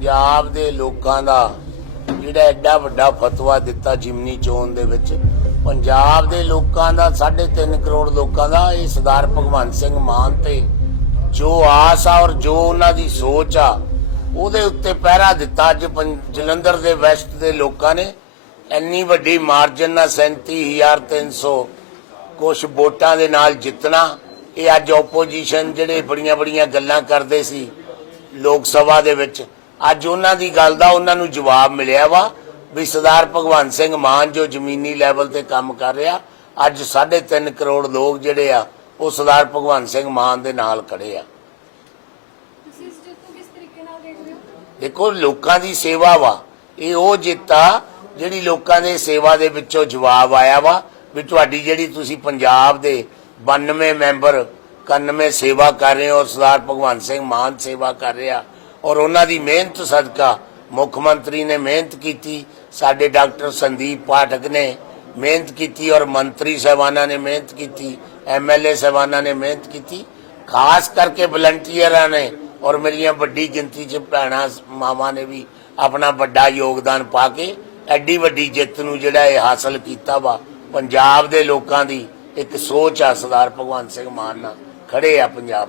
ਪੰਜਾਬ ਦੇ ਲੋਕਾਂ ਦਾ ਜਿਹੜਾ ਐਡਾ ਵੱਡਾ ਫਤਵਾ ਦਿੱਤਾ ਜਿਮਨੀ ਚੋਣ ਦੇ ਵਿੱਚ, ਪੰਜਾਬ ਦੇ ਲੋਕਾਂ ਦਾ 3.5 ਕਰੋੜ ਲੋਕਾਂ ਦਾ, ਇਹ ਸਰਦਾਰ ਭਗਵੰਤ ਸਿੰਘ ਮਾਨ ਤੇ ਜੋ ਆਸ ਆ ਔਰ ਜੋ ਉਹਨਾਂ ਦੀ ਸੋਚ ਆ, ਉਹਦੇ ਉੱਤੇ ਪਹਿਰਾ ਦਿੱਤਾ ਅੱਜ ਜਲੰਧਰ ਦੇ ਵੈਸਟ ਦੇ ਲੋਕਾਂ ਨੇ। ਇੰਨੀ ਵੱਡੀ ਮਾਰਜਨ ਨਾਲ 37300 ਕੁਝ ਵੋਟਾਂ ਦੇ ਨਾਲ ਜਿੱਤਣਾ, ਇਹ ਅੱਜ ਆਪੋਜੀਸ਼ਨ ਜਿਹੜੇ ਬੜੀਆਂ ਬੜੀਆਂ ਗੱਲਾਂ ਕਰਦੇ ਸੀ ਲੋਕ ਸਭਾ ਦੇ ਵਿੱਚ। ਅੱਜ ਉਹਨਾਂ ਦੀ ਗੱਲ ਦਾ ਉਹਨਾਂ ਨੂੰ ਜਵਾਬ ਮਿਲਿਆ ਵਾ ਵੀ ਸਰਦਾਰ ਭਗਵੰਤ ਸਿੰਘ ਮਾਨ ਜੋ ਜ਼ਮੀਨੀ ਲੈਵਲ ਤੇ ਕੰਮ ਕਰ ਰਿਹਾ ਅੱਜ 3.5 ਕਰੋੜ ਲੋਕ ਜਿਹੜੇ ਆ ਉਹ ਸਰਦਾਰ ਭਗਵੰਤ ਸਿੰਘ ਮਾਨ ਦੇ ਨਾਲ ਖੜੇ ਆ। ਦੇਖੋ ਲੋਕਾਂ ਦੀ ਸੇਵਾ ਵਾ। ਇਹ ਉਹ ਜਿੱਤਾ ਜਿਹੜੀ ਲੋਕਾਂ ਦੇ ਸੇਵਾ ਦੇ ਵਿੱਚੋਂ ਜਵਾਬ ਆਇਆ ਵਾ ਵੀ ਤੁਹਾਡੀ ਜਿਹੜੀ ਤੁਸੀਂ ਪੰਜਾਬ ਦੇ 92 ਮੈਂਬਰ 91 ਸੇਵਾ ਕਰ ਰਹੇ ਹੋ ਸਰਦਾਰ ਭਗਵੰਤ ਸਿੰਘ ਮਾਨ ਸੇਵਾ ਕਰ ਰਿਹਾ ਔਰ ਉਹਨਾਂ ਦੀ ਮਿਹਨਤ ਸਦਕਾ ਮੁੱਖ ਮੰਤਰੀ ਨੇ ਮਿਹਨਤ ਕੀਤੀ, ਸਾਡੇ ਡਾਕਟਰ ਸੰਦੀਪ ਪਾਠਕ ਨੇ ਮਿਹਨਤ ਕੀਤੀ ਔਰ ਮੰਤਰੀ ਸਾਹਿਬਾਨਾਂ ਨੇ ਮਿਹਨਤ ਕੀਤੀ ਐਮਐਲਏ ਸਾਹਿਬਾਨਾਂ ਨੇ ਮਿਹਨਤ ਕੀਤੀ, ਖਾਸ ਕਰਕੇ ਵਲੰਟੀਅਰਾਂ ਨੇ ਔਰ ਮੇਰੀਆਂ ਵੱਡੀ ਗਿਣਤੀ 'ਚ ਭੈਣਾਂ, ਮਾਵਾਂ ਨੇ ਵੀ ਆਪਣਾ ਵੱਡਾ ਯੋਗਦਾਨ ਪਾ ਕੇ ਐਡੀ ਵੱਡੀ ਜਿੱਤ ਨੂੰ ਜਿਹੜਾ ਇਹ ਹਾਸਲ ਕੀਤਾ ਵਾ, ਪੰਜਾਬ ਦੇ ਲੋਕਾਂ ਦੀ ਇੱਕ ਸੋਚ ਆ ਸਰਦਾਰ ਭਗਵੰਤ ਸਿੰਘ ਮਾਨ ਨਾਲ, ਖੜੇ ਆ ਪੰਜਾਬ ਦੇ